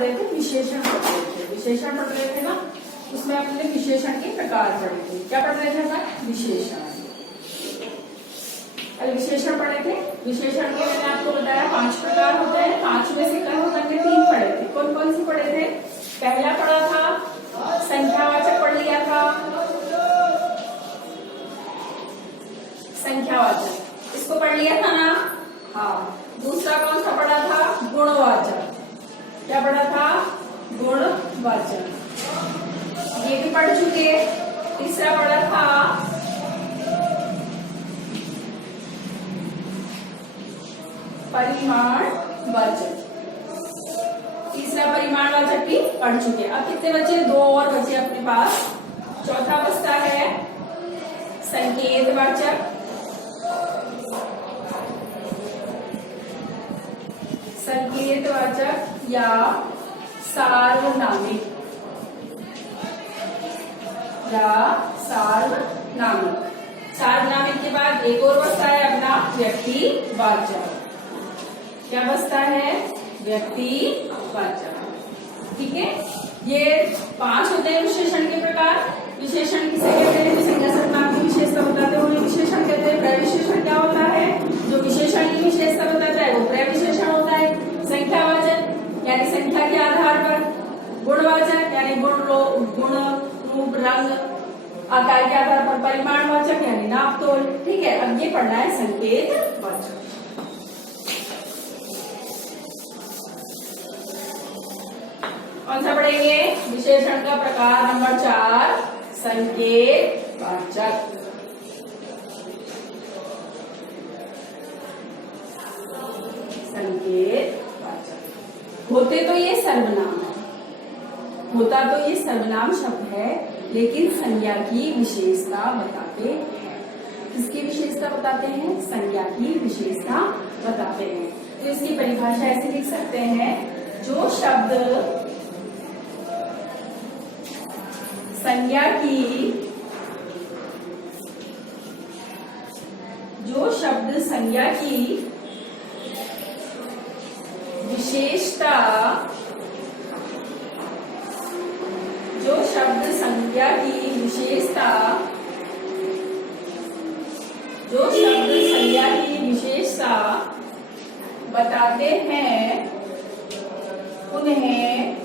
रहे थे? विशेषण पढ़ रहे थे। विशेषण पढ़ रहे थे ना, उसमें अपने विशेषण के प्रकार पढ़े थे। क्या पढ़ रहे थे अपन? विशेषण। विशेषण पढ़े थे। विशेषण के मैंने आपको बताया 5 प्रकार होते हैं। 5 में से कल हमने 3 पढ़े थे। कौन कौन से पढ़े थे? पहला पढ़ा था संख्यावाचक, पढ़ लिया था संख्यावाचक, इसको पढ़ लिया था ना। हाँ, दूसरा कौन सा पढ़ा था? गुणवाचक। क्या पढ़ा था? गुणवाचक, ये भी पढ़ चुके। तीसरा पढ़ा था परिमाणवाचक। तीसरा परिमाणवाचक भी पढ़ चुके। अब कितने बचे? 2 और बचे अपने पास। चौथा बचता है संकेतवाचक। संकेतवाचक या सार्वनामिक सार्वनामिक के बाद एक और बचता है अपना व्यक्तिवाचक। क्या बचता है? व्यक्तिवाचक। ठीक है, ये 5 होते हैं विशेषण के प्रकार। विशेषण किसे कहते हैं? जो संज्ञा सर्वनाम की विशेषता बताते हैं उन्हें विशेषण कहते हैं। प्रविशेषण क्या होता है? जो विशेषण की विशेषता बताता है वो प्रविशेषण होता है। संख्यावाचक यानी संख्या के आधार पर। गुणवाचक यानी गुण, रूप, रंग, आकार के आधार पर। परिमाणवाचक यानी नाप तोल। ठीक है, अब ये पढ़ना है संकेतवाचक। कौन सा पढ़ेंगे? विशेषण का प्रकार नंबर 4 संकेतवाचक। संकेतवाचक होते तो ये सर्वनाम है, होता तो ये सर्वनाम शब्द है, लेकिन संज्ञा की विशेषता बताते हैं। किसकी विशेषता बताते हैं? संज्ञा की विशेषता बताते हैं। तो इसकी परिभाषा ऐसे लिख सकते हैं, जो शब्द संज्ञा की विशेषता, जो शब्द संज्ञा की विशेषता बताते हैं उन्हें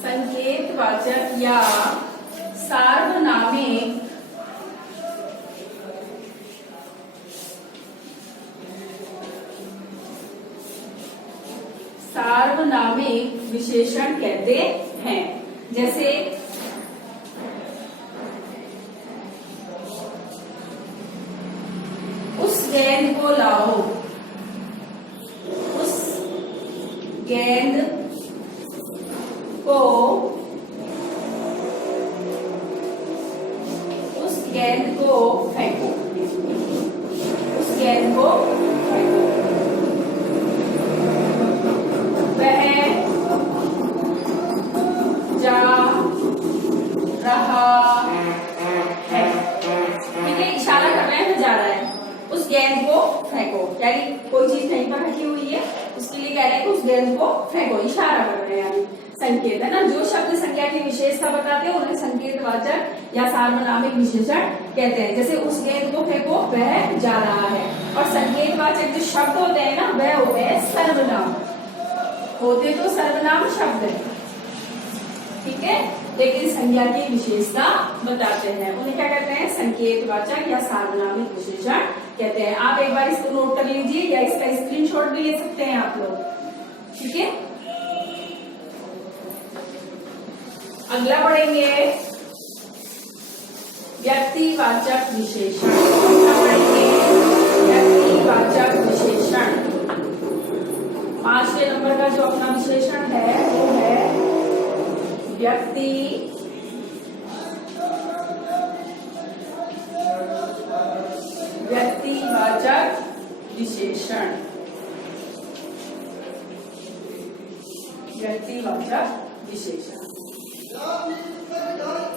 संकेतवाचक या सार्वनामिक विशेषण कहते हैं। जैसे उस गेंद को लाओ, उस गेंद को फेंको, उस गेंद को फेंको। वह जा रहा है। ठीक है, इशारा कर रहे हैं तो जा रहा है। उस गेंद को फेंको, यानी कोई चीज कहीं पर रखी हुई है, उसके लिए कह रहे हैं कि उस गेंद को फेंको, इशारा कर रहे हैं। संकेत है ना, जो शब्द संज्ञा की विशेषता बताते हैं उन्हें संकेतवाचक या सार्वनामिक विशेषण कहते हैं। जैसे उस गेंद को फेंको, वह जा रहा है। और संकेतवाचक जो शब्द होते हैं ना, वह होते हैं सर्वनाम। होते तो सर्वनाम शब्द है, ठीक है, लेकिन संज्ञा की विशेषता बताते हैं, उन्हें क्या कहते हैं? संकेतवाचक या सार्वनामिक विशेषण कहते हैं। आप एक बार इसको नोट कर लीजिए या इसका स्क्रीनशॉट भी ले सकते हैं आप लोग। ठीक है, अगला पढ़ेंगे व्यक्तिवाचक विशेषण। पढ़ेंगे व्यक्तिवाचक विशेषण। 5वें नंबर का जो अपना विशेषण है वो है व्यक्तिवाचक विशेषण। व्यक्तिवाचक विशेषण।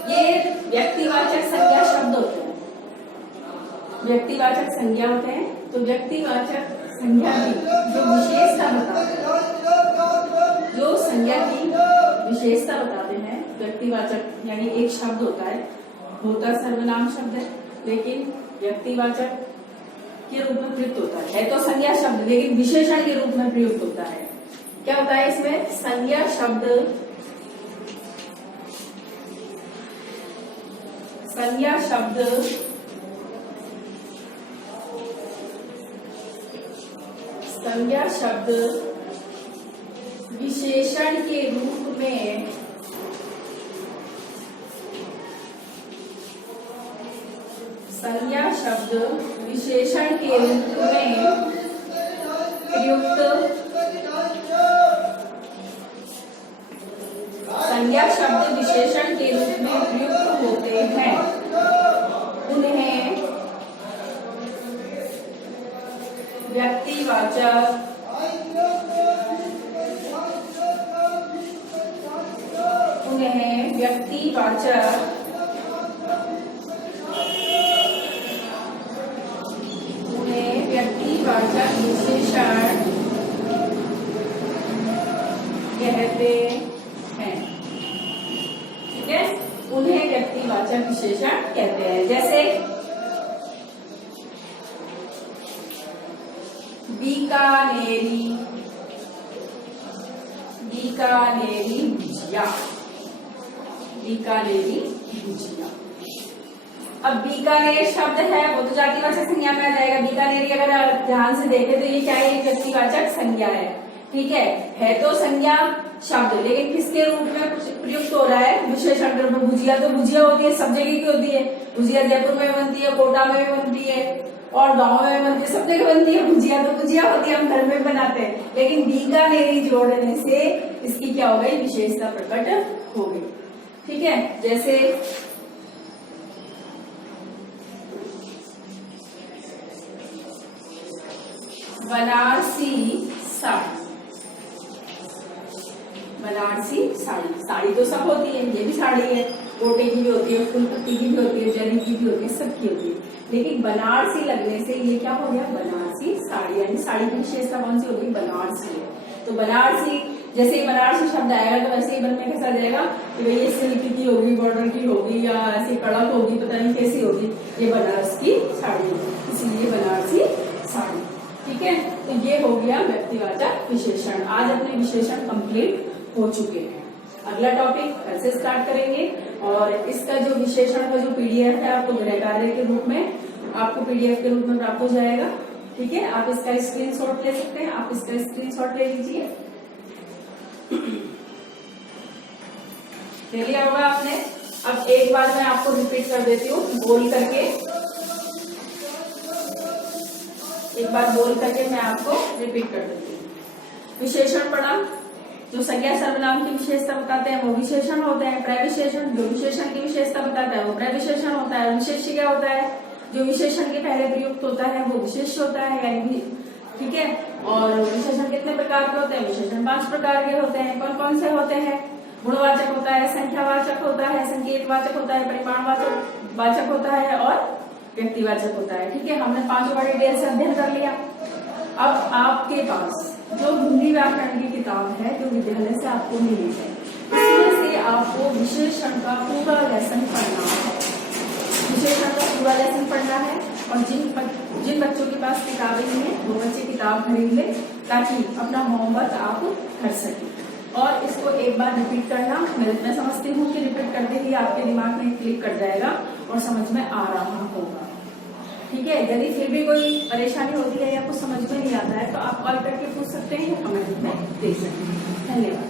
ये व्यक्तिवाचक संज्ञा शब्द होते हैं, व्यक्तिवाचक संज्ञा होते हैं। तो व्यक्तिवाचक संज्ञा की जो विशेषता बताते हैं, जो संज्ञा की विशेषता बताते हैं, व्यक्तिवाचक यानी एक शब्द होता है, होता सर्वनाम शब्द है लेकिन व्यक्तिवाचक के रूप में प्रयुक्त होता है तो संज्ञा शब्द लेकिन विशेषण के रूप में प्रयुक्त होता है। क्या होता है इसमें? संज्ञा शब्द, संज्ञा शब्द संज्ञा शब्द विशेषण के रूप में संज्ञा शब्द विशेषण के रूप में प्रयुक्त, संज्ञा शब्द विशेषण के रूप में प्रयुक्त होते हैं। उन्हें व्यक्तिवाचक विशेषण कहते हैं। ठीक है, उन्हें व्यक्तिवाचक विशेषण कहते हैं। जैसे बीकानेरी, बीकानेरी भुजिया, बीकानेरी भुजिया। अब बीकानेर शब्द है वो तो जातिवाचक संज्ञा में आ जाएगा। बीकानेरी अगर ध्यान से देखें तो ये क्या है? ये व्यक्तिवाचक संज्ञा है। ठीक है तो संज्ञा शब्द लेकिन किसके रूप में प्रयुक्त हो रहा है? विशेषण के रूप में। भुजिया तो भुजिया होती है, सब जगह की होती है। भुजिया जयपुर में बनती है, कोटा में भी बनती है और गाँव में बनती है, सब जगह बनती है। भुजिया तो भुजिया होती है, हम घर में बनाते हैं। लेकिन बीकानेरी जोड़ने से इसकी क्या हो गई? विशेषता प्रकट हो गई। ठीक है, जैसे बनारसी साड़ी, बनारसी साड़ी। साड़ी तो सब होती है, ये भी साड़ी है, गोटे की भी होती है, फूल पत्ती की भी होती है, जरी की भी होती है, सबकी होती है। लेकिन बनारसी लगने से ये क्या हो गया? बनारसी साड़ी। यानी साड़ी की विशेषता कौन सी होगी? बनारसी है। तो बनारसी, जैसे ही बनारसी शब्द आएगा तो वैसे ही मन में कैसा जाएगा कि भाई ये सिल्क की होगी, बॉर्डर की होगी या ऐसी कड़क होगी, पता नहीं कैसी होगी, ये बनारस की साड़ी होगी, इसीलिए बनारसी साड़ी। ठीक है, तो ये हो गया व्यक्तिवाचक विशेषण। आज अपने विशेषण कंप्लीट हो चुके हैं। अगला टॉपिक कल से स्टार्ट करेंगे और इसका जो विशेषण का जो पीडीएफ है आपको गृह कार्य के रूप में, आपको पीडीएफ के रूप में प्राप्त हो जाएगा। ठीक है, आप इसका स्क्रीनशॉट ले सकते हैं, आप इसका स्क्रीनशॉट ले लीजिए। ले लिया होगा आपने। अब एक बार मैं आपको रिपीट कर देती हूँ बोल करके, एक बार बोल करके मैं आपको रिपीट कर देती हूँ। विशेषण पढ़ा, जो संज्ञा सर्वनाम की विशेषता बताते हैं वो विशेषण होते हैं। प्रविशेषण जो विशेषण की विशेषता बताता है वो प्रविशेषण होता है। विशेष्य क्या होता है? जो विशेषण के पहले प्रयुक्त होता है वो विशेष्य होता है, यानी ठीक है। और विशेषण कितने प्रकार के होते हैं? विशेषण 5 प्रकार के होते हैं। कौन कौन से होते हैं? गुणवाचक होता है, संख्यावाचक होता है, संकेतवाचक होता है, परिमाणवाचक होता है और व्यक्तिवाचक होता है। ठीक है, हमने 5 का डिटेल से अध्ययन कर लिया। अब आपके पास जो हिंदी व्याकरण की किताब है जो विद्यालय से आपको मिली है, इसमें से आपको विशेषण का पूरा लेसन पढ़ना है। विशेषण का पूरा लेसन पढ़ना है और जिन बच्चों के पास किताबें हैं वो बच्चे किताब खरीद ले ताकि अपना होमवर्क आप कर सकें। और इसको एक बार रिपीट करना। मैं समझती हूँ कि रिपीट करते ही आपके दिमाग में क्लिक कर जाएगा और समझ में आ रहा होगा। ठीक है, यदि फिर भी कोई परेशानी होती है या कुछ समझ में नहीं आता है तो आप कॉल करके पूछ सकते हैं या कमेंट में दे सकते हैं। धन्यवाद।